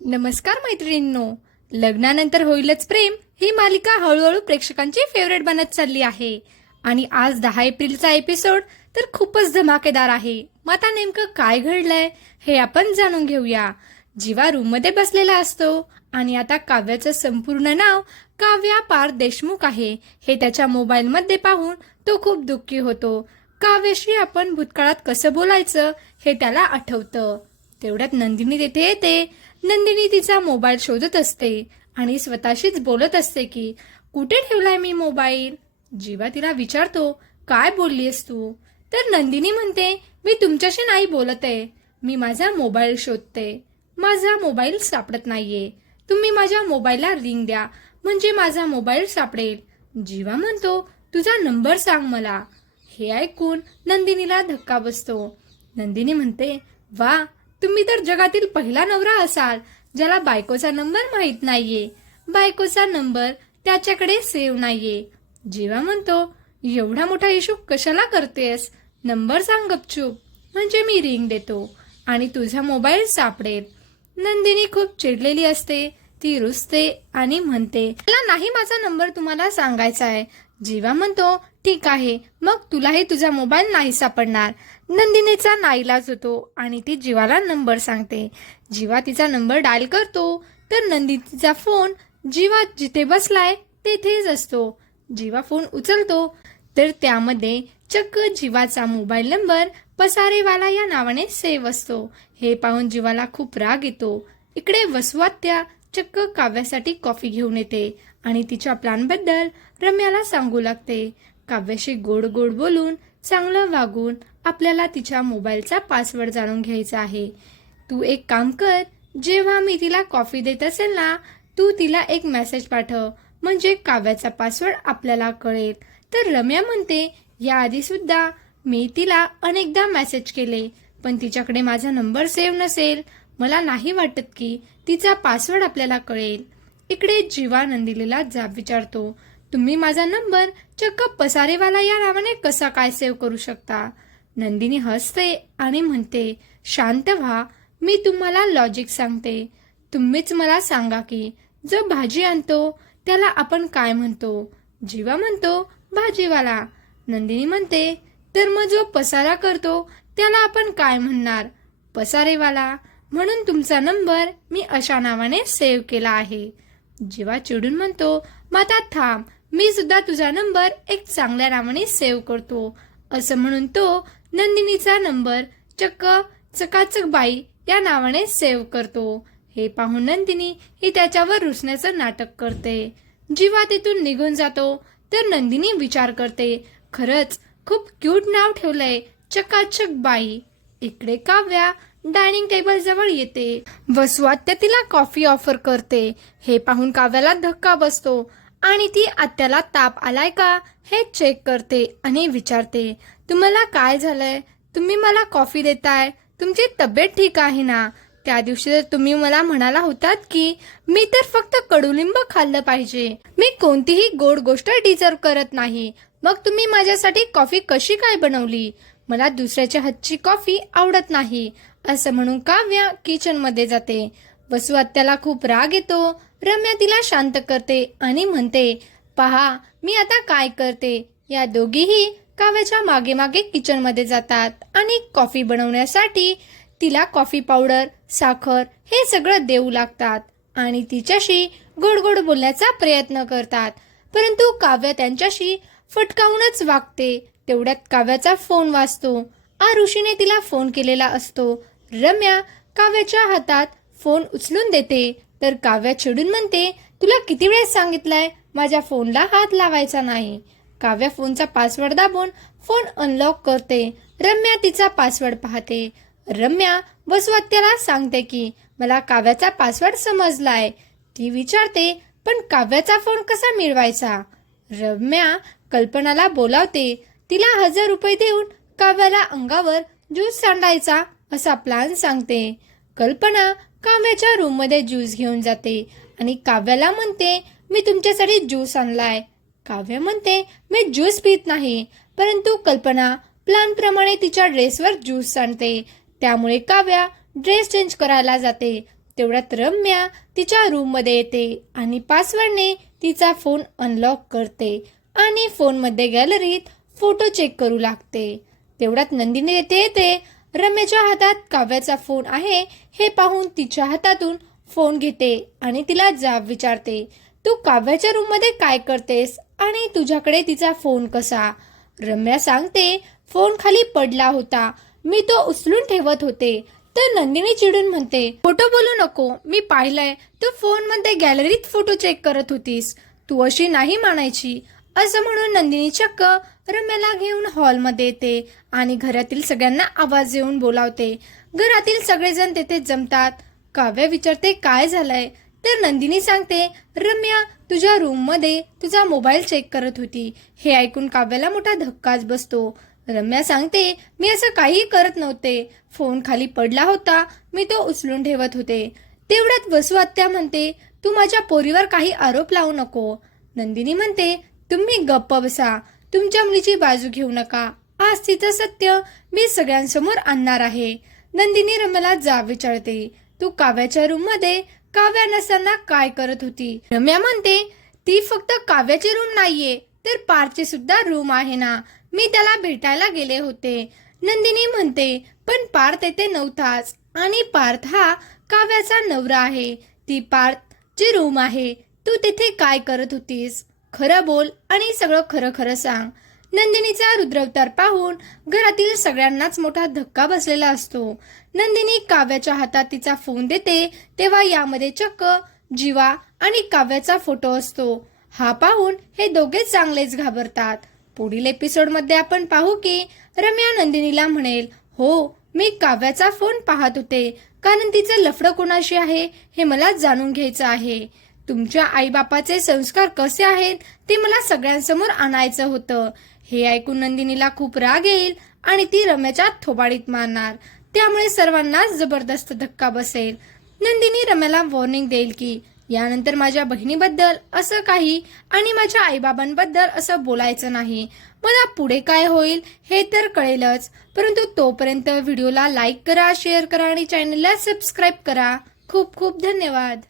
नमस्कार मैत्रिणींनो. लग्नानंतर होईलच प्रेम ही मालिका हळूहळू प्रेक्षकांची फेवरेट बनत चालली आहे. आणि आज 10 एप्रिलचा एपिसोड तर खूपच धमाकेदार आहे. मग आता नेमकं काय घडलंय हे आपण जाणून घेऊया. जीवा रूम मध्ये बसलेला असतो आणि आता काव्याचं संपूर्ण नाव काव्या पार देशमुख आहे हे त्याच्या मोबाईल मध्ये पाहून तो खूप दुःखी होतो. काव्याशी आपण भूतकाळात कसं बोलायचं हे त्याला आठवतं. तेवढ्यात नंदिनी तिथे येते. नंदिनी तिचा मोबाईल शोधत असते आणि स्वतःशीच बोलत असते की कुठे ठेवलाय मी मोबाईल. जीवा तिला विचारतो, काय बोललीस तू? तर नंदिनी म्हणते, मी तुमच्याशी नाही बोलत आहे, मी माझा मोबाईल शोधते. माझा मोबाईल सापडत नाहीये. तुम्ही माझ्या मोबाईलला रिंग द्या म्हणजे माझा मोबाईल सापडेल. जीवा म्हणतो, तुझा नंबर सांग मला. हे ऐकून नंदिनीला धक्का बसतो. नंदिनी म्हणते, वा, तुम्ही तर जगातील पहिला नवरा असाल ज्याला बायकोचा नंबर माहित नाहीये. बायकोचा नंबर त्याच्याकडे सेव्ह नाहीये. जीवा म्हणतो, एवढा मोठा इशू कशाला करतेस? नंबर सांग गपचूप म्हणजे मी रिंग देतो आणि तुझा मोबाईल सापडेल. नंदिनी खूप चिडलेली असते. ती रुसते आणि म्हणते, मला नाही माझा नंबर तुम्हाला सांगायचा आहे. जीवा म्हणतो, ठीक आहे, मग तुलाही तुझा मोबाईल नाही सापडणार. नंदिनीचा नाईलाज होतो आणि ती जीवाला नंबर सांगते. जीवा तिचा नंबर डायल करतो तर नंदिनीचा फोन जीवा जिथे बसलाय तेथेच असतो. जीवा फोन उचलतो तर त्यामध्ये चक्क जीवाचा मोबाईल नंबर पसारेवाला या नावाने सेव्ह असतो. हे पाहून जीवाला खूप राग येतो. इकडे वसुआत्या चक्क काव्यासाठी कॉफी घेऊन येते आणि तिच्या प्लॅनबद्दल रम्याला सांगू लागते. काव्याशी गोड गोड बोलून, चांगलं वागून आपल्याला तिच्या मोबाईलचा पासवर्ड जाणून घ्यायचा आहे. तू एक काम कर, जेव्हा मी तिला कॉफी देत असेल ना, तू तिला एक मेसेज पाठव म्हणजे काव्याचा पासवर्ड आपल्याला कळेल. तर रम्या म्हणते, याआधी सुद्धा मी तिला अनेकदा मेसेज केले पण तिच्याकडे माझा नंबर सेव्ह नसेल. मला नाही वाटत की तिचा पासवर्ड आपल्याला कळेल. इकडे जीवा नंदिनीला जाब विचारतो, तुम्ही माझा नंबर चक्क पसारेवाला या नावाने कसा काय सेव्ह करू शकता? नंदिनी हसते आणि म्हणते, शांत व्हा, मी तुम्हाला लॉजिक सांगते. तुम्हीच मला सांगा की जो भाजी आणतो त्याला आपण काय म्हणतो? जीवा म्हणतो, भाजीवाला. नंदिनी म्हणते, तर मग जो पसारा करतो त्याला आपण काय म्हणणार? पसारेवाला. म्हणून तुमचा नंबर मी अशा नावाने सेव्ह केला आहे. जीवा चिडून म्हणतो, मग आता थांब, मी सुद्धा तुझा नंबर एक चांगल्या नावाने सेव्ह करतो. असं म्हणून तो नंदिनीचा नंबर चक्क चकाचक बाई या नावाने सेव्ह करतो. हे पाहून नंदिनी ही त्याच्यावर रुसण्याचं नाटक करते. जीवा तिथून निघून जातो तर नंदिनी विचार करते, खरंच खूप क्यूट नाव ठेवलंय, चकाचक बाई. इकडे काव्या डायनिंग टेबल जवळ येते. वसुआत्या तिला कॉफी ऑफर करते. हे पाहून काव्याला धक्का बसतो आणि ती आत्याला ताप आलाय का हे चेक करते आणि विचारते, तुम्हाला काय झालंय? तुम्ही मला कॉफी देताय? तुमची तब्येत ठीक आहे ना? त्या दिवशी तर तुम्ही मला म्हणाला होतात की मी तर फक्त कडुलिंब खाल्लं पाहिजे, मी कोणतीही गोड गोष्ट डिझर्व करत नाही. मग तुम्ही माझ्यासाठी कॉफी कशी काय बनवली? मला दुसऱ्याच्या हातची कॉफी आवडत नाही. असं म्हणून काव्या किचन मध्ये जाते. वसुआत्याला खूप राग येतो. रम्या तिला शांत करते आणि म्हणते, पहा मी आता काय करते. या दोघीही काव्याच्या मागे मागे किचन मध्ये जातात आणि कॉफी बनवण्यासाठी तिला कॉफी पावडर, साखर हे सगळं देऊ लागतात आणि तिच्याशी गोड गोड बोलण्याचा प्रयत्न करतात. परंतु काव्य त्यांच्याशी फटकावूनच वागते. तेवढ्यात काव्याचा फोन वाजतो. आरुषीने तिला फोन केलेला असतो. रम्या काव्याच्या हातात फोन उचलून देते तर काव्या चिडून म्हणते, तुला किती वेळेस सांगितलंय माझ्या फोनला हात लावायचा नाही. काव्या फोनचा पासवर्ड दाबून फोन अनलॉक करते. रम्या तिचा पासवर्ड पाहते. रम्या वसुआत्याला सांगते की मला काव्याचा पासवर्ड समजलाय. ती विचारते, पण काव्याचा फोन कसा मिळवायचा? रम्या कल्पनाला बोलावते. तिला 1000 रुपये देऊन काव्याला अंगावर ज्यूस सांडायचा असा प्लॅन सांगते. कल्पना काव्याच्या रूम मध्ये ज्यूस घेऊन जाते आणि काव्याला म्हणते, मी तुमच्यासाठी ज्यूस आणलाय. काव्य म्हणते, मी ज्यूस पित नाही. परंतु कल्पना प्लॅन प्रमाणे तिच्या ड्रेसवर ज्यूस सांडते. त्यामुळे काव्या ड्रेस चेंज करायला जाते. तेवढ्यात रम्या तिच्या रूममध्ये येते आणि पासवर्डने तिचा फोन अनलॉक करते आणि फोनमध्ये गॅलरीत फोटो चेक करू लागते. तेवढ्यात नंदिनी येते रम्याच्या हातात काव्याचा फोन आहे हे पाहून तिच्या हातातून फोन घेते आणि तिला जाब विचारते, तू काव्याच्या रूममध्ये काय करतेस आणि तुझ्याकडे तिचा फोन कसा? रम्या सांगते, फोन खाली पडला होता, मी तो उचलून ठेवत होते. तर नंदिनी चिडून म्हणते, फोटो बोलू नको, मी पाहिलंय तू फोनमध्ये गॅलरीत फोटो चेक करत होतीस, तू अशी नाही मानायची. असं म्हणून नंदिनी चक्क रम्याला घेऊन हॉलमध्ये येते आणि घरातील सगळ्यांना आवाज येऊन बोलावते. घरातील सगळेजण तेथे जमतात. काव्य विचारते, काय झालंय? तर नंदिनी सांगते, रम्या तुझ्या रूममध्ये तुझा मोबाईल चेक करत होती. हे ऐकून काव्याला मोठा धक्काच बसतो. रम्या सांगते, मी असं काही करत नव्हते, फोन खाली पडला होता, मी तो उचलून ठेवत होते. तेवढ्यात वसू आत्या म्हणते, तू माझ्या पोरीवर काही आरोप लावू नको. नंदिनी म्हणते, तुम्ही गप्प बसा, तुमच्या मुलीची बाजू घेऊ नका, आज तिचं सत्य मी सगळ्यांसमोर आणणार आहे. नंदिनी रम्याला जाब विचारते, तू काव्याच्या रूम मध्ये काव्या नसताना काय करत होती? रम्या म्हणते, ती फक्त काव्याची रूम नाहीये तर पार्थची सुद्धा रूम आहे ना, मी त्याला भेटायला गेले होते. नंदिनी म्हणते, पण पार्थ येथे नव्हताच आणि पार्थ हा काव्याचा नवरा आहे, ती पार्थची रूम आहे, तू तिथे काय करत होतीस? खरं बोल आणि सगळं खरं खरं सांग. नंदिनीचा रुद्रावतार पाहून घरातील सगळ्यांनाच मोठा धक्का बसलेला असतो. नंदिनी काव्याच्या हातात तिचा फोन देते तेव्हा यामध्ये चक्क जीवा आणि काव्याचा फोटो असतो. हा पाहून हे दोघे चांगलेच घाबरतात. पुढील एपिसोडमध्ये आपण पाहू की रम्या नंदिनीला म्हणेल, हो मी काव्याचा फोन पाहत होते कारण तिचं लफडं कोणाशी आहे हे मला जाणून घ्यायचं आहे. तुमच्या आईबापाचे संस्कार कसे आहेत ते मला सगळ्यांसमोर आणायचं होतं. हे ऐकून नंदिनीला खूप राग येईल आणि ती रम्याच्या थोबाडीत मारणार. त्यामुळे सर्वांनाच जबरदस्त धक्का बसेल. नंदिनी रम्याला वॉर्निंग देईल की यानंतर माझ्या बहिणीबद्दल असं काही आणि माझ्या आईबाबांबद्दल असं बोलायचं नाही. मला पुढे काय होईल हे तर कळेलच, परंतु तोपर्यंत व्हिडिओला लाईक करा, शेअर करा आणि चॅनलला सबस्क्राईब करा. खूप खूप धन्यवाद.